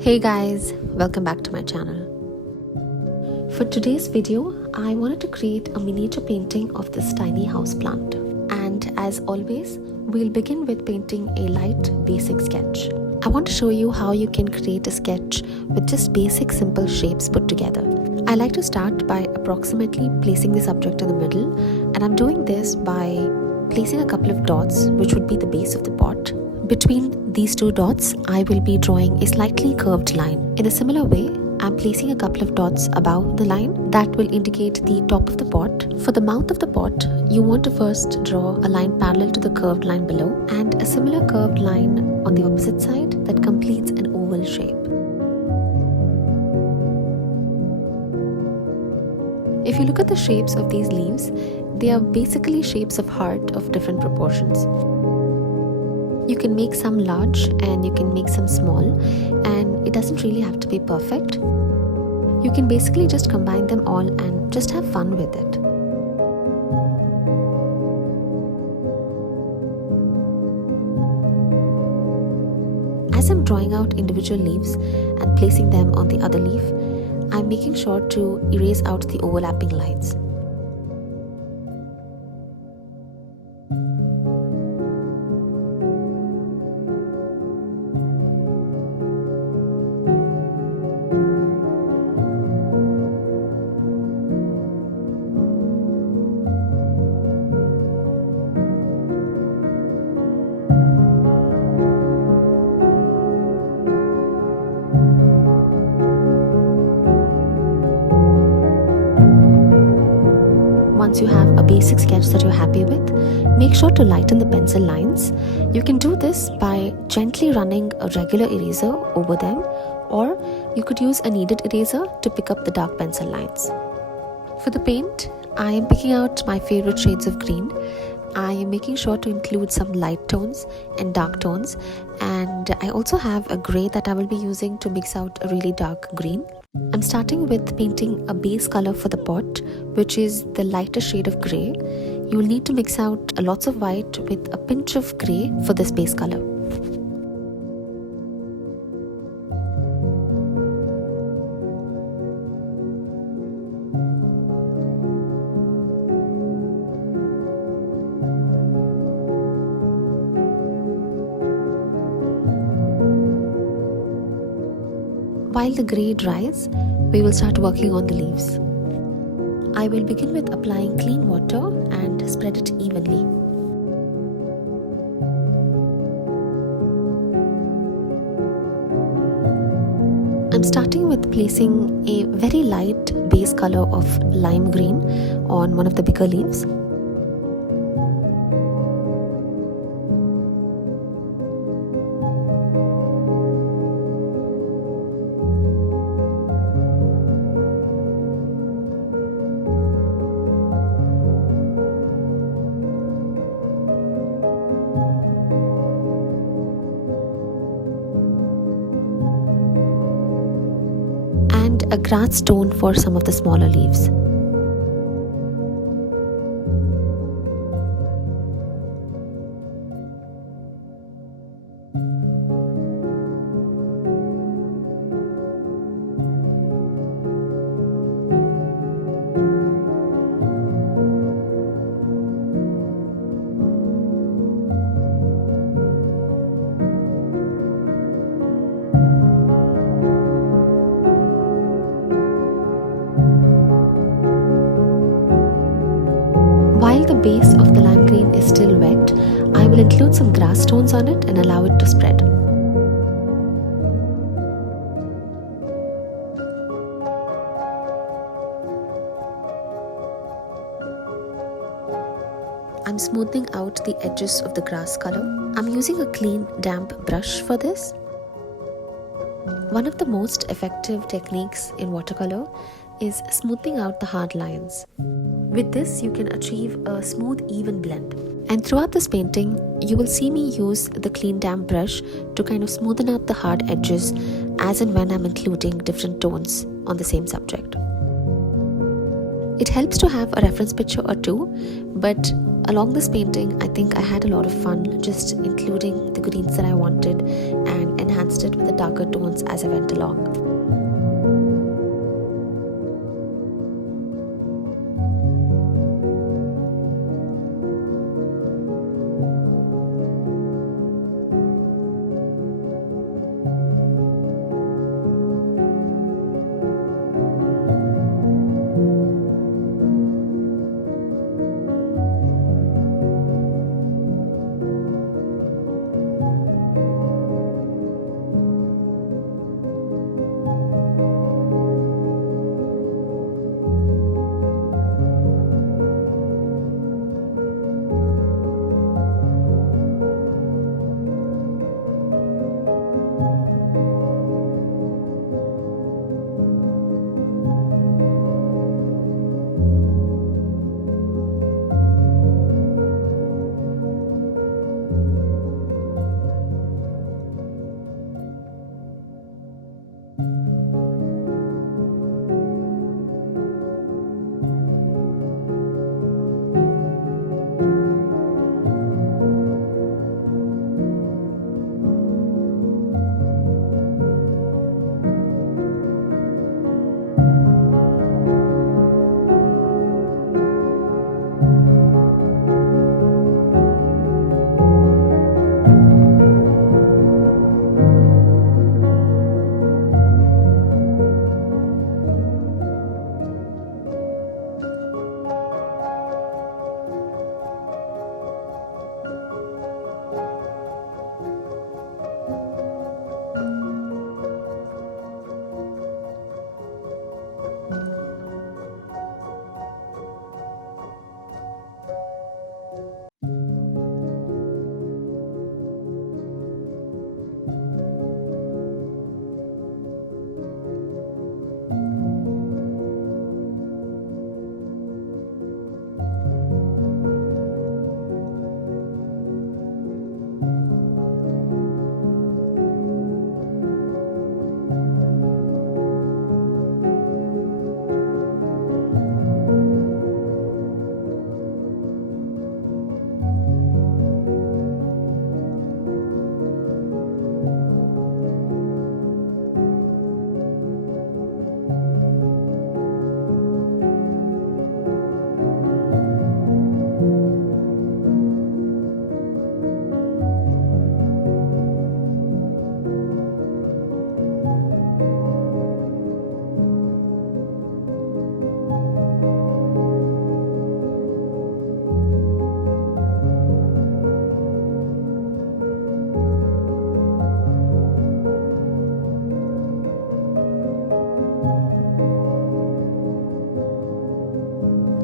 Hey guys, welcome back to my channel. For today's video, I wanted to create a miniature painting of this tiny house plant. And as always, we'll begin with painting a light basic sketch. I want to show you how you can create a sketch with just basic simple shapes put together. I like to start by approximately placing the subject in the middle, and I'm doing this by placing a couple of dots, which would be the base of the pot. Between these two dots, I will be drawing a slightly curved line. In a similar way, I'm placing a couple of dots above the line that will indicate the top of the pot. For the mouth of the pot, you want to first draw a line parallel to the curved line below and a similar curved line on the opposite side that completes an oval shape. If you look at the shapes of these leaves, they are basically shapes of heart of different proportions. You can make some large and you can make some small, and it doesn't really have to be perfect. You can basically just combine them all and just have fun with it. As I'm drawing out individual leaves and placing them on the other leaf, I'm making sure to erase out the overlapping lines. Once you have a basic sketch that you're happy with, make sure to lighten the pencil lines. You can do this by gently running a regular eraser over them, or you could use a kneaded eraser to pick up the dark pencil lines. For the paint, I am picking out my favorite shades of green. I am making sure to include some light tones and dark tones, and I also have a grey that I will be using to mix out a really dark green. I'm starting with painting a base color for the pot, which is the lighter shade of grey. You will need to mix out lots of white with a pinch of grey for this base color. While the grey dries, we will start working on the leaves. I will begin with applying clean water and spread it evenly. I'm starting with placing a very light base color of lime green on one of the bigger leaves. And a grass tone for some of the smaller leaves. While the base of the lime green is still wet, I will include some grass tones on it and allow it to spread. I'm smoothing out the edges of the grass color. I'm using a clean, damp brush for this. One of the most effective techniques in watercolor is smoothing out the hard lines. With this, you can achieve a smooth, even blend. And throughout this painting, you will see me use the clean damp brush to kind of smoothen out the hard edges as and when I'm including different tones on the same subject. It helps to have a reference picture or two, but along this painting, I think I had a lot of fun just including the greens that I wanted and enhanced it with the darker tones as I went along.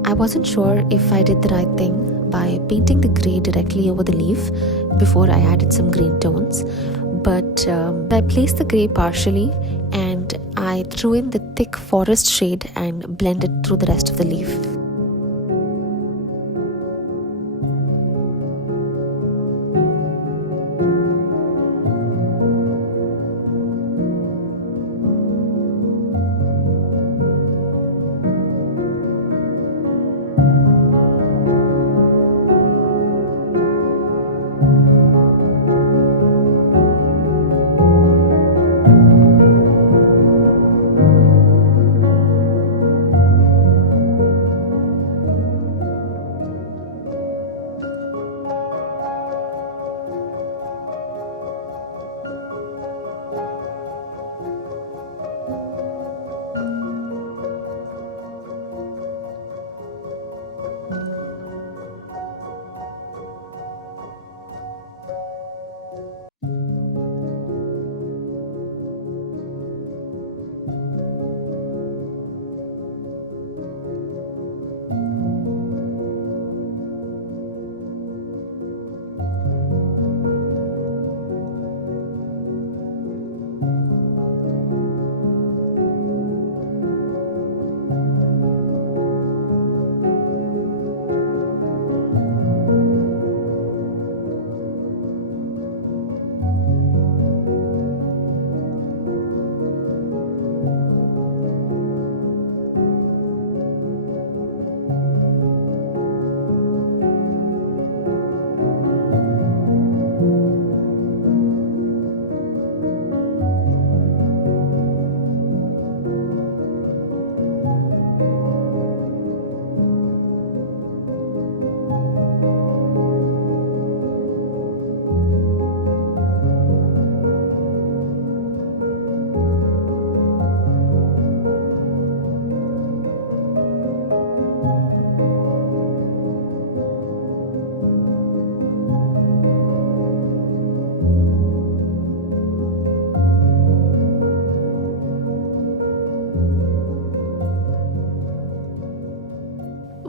I wasn't sure if I did the right thing by painting the grey directly over the leaf before I added some green tones, but I placed the grey partially and I threw in the thick forest shade and blended through the rest of the leaf.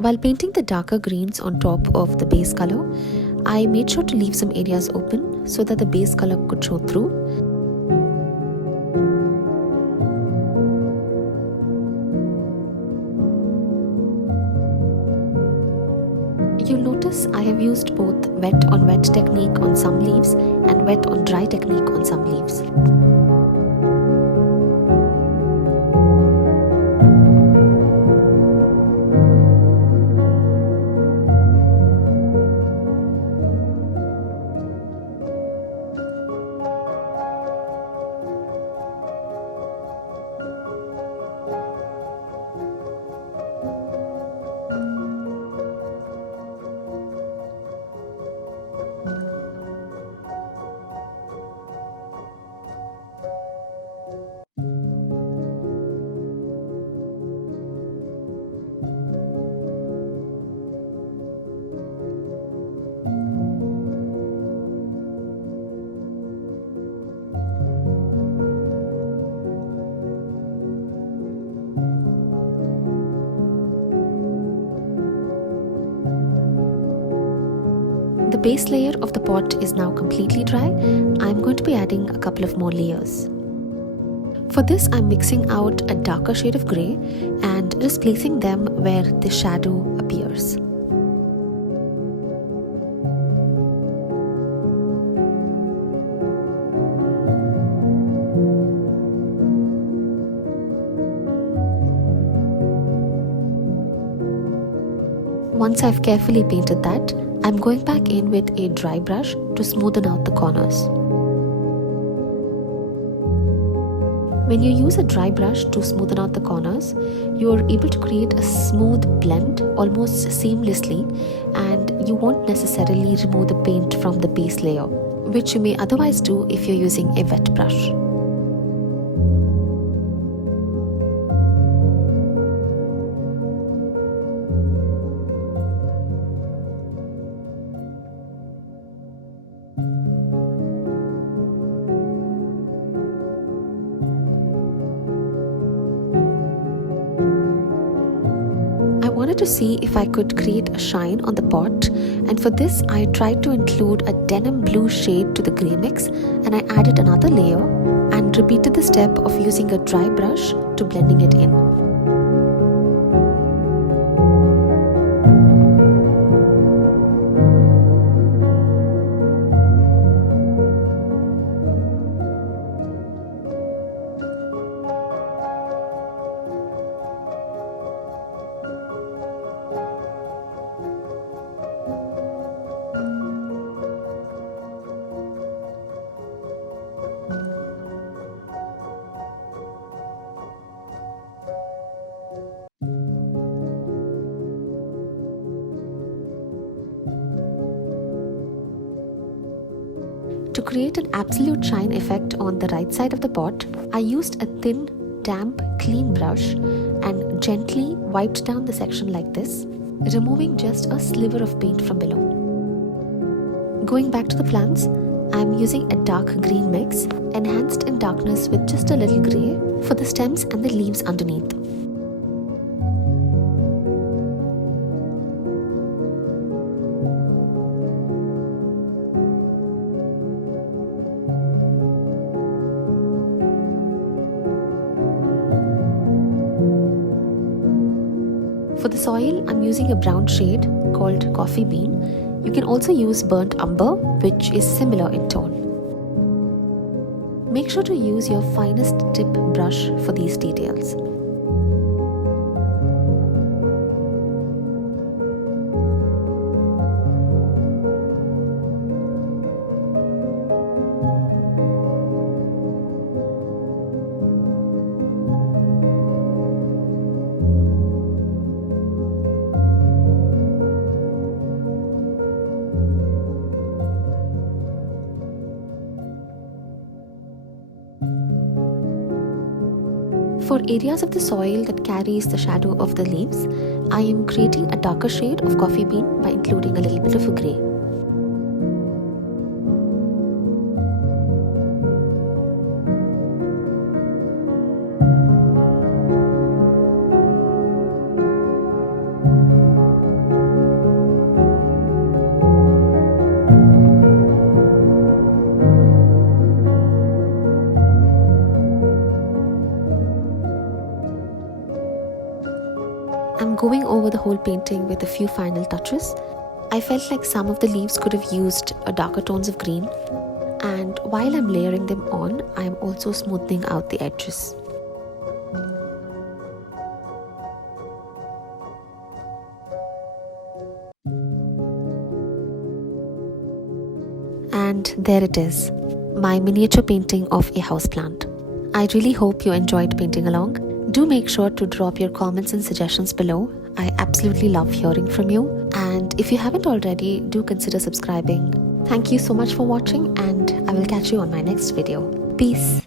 While painting the darker greens on top of the base color, I made sure to leave some areas open so that the base color could show through. You'll notice I have used both wet on wet technique on some leaves and wet on dry technique on some leaves. The base layer of the pot is now completely dry. I'm going to be adding a couple of more layers. For this, I'm mixing out a darker shade of grey and just placing them where the shadow appears. Once I've carefully painted that, I'm going back in with a dry brush to smoothen out the corners. When you use a dry brush to smoothen out the corners, you're able to create a smooth blend almost seamlessly, and you won't necessarily remove the paint from the base layer, which you may otherwise do if you're using a wet brush. I wanted to see if I could create a shine on the pot, and for this I tried to include a denim blue shade to the grey mix, and I added another layer and repeated the step of using a dry brush to blending it in. To create an absolute shine effect on the right side of the pot, I used a thin, damp, clean brush and gently wiped down the section like this, removing just a sliver of paint from below. Going back to the plants, I'm using a dark green mix, enhanced in darkness with just a little grey for the stems and the leaves underneath. For the soil, I'm using a brown shade called Coffee Bean. You can also use Burnt Umber, which is similar in tone. Make sure to use your finest tip brush for these details. For areas of the soil that carries the shadow of the leaves, I am creating a darker shade of Coffee Bean by including a little bit of a grey. I'm going over the whole painting with a few final touches. I felt like some of the leaves could have used a darker tones of green, and while I'm layering them on, I'm also smoothing out the edges. And there it is, my miniature painting of a houseplant. I really hope you enjoyed painting along. Do make sure to drop your comments and suggestions below. I absolutely love hearing from you. And if you haven't already, do consider subscribing. Thank you so much for watching, and I will catch you on my next video. Peace.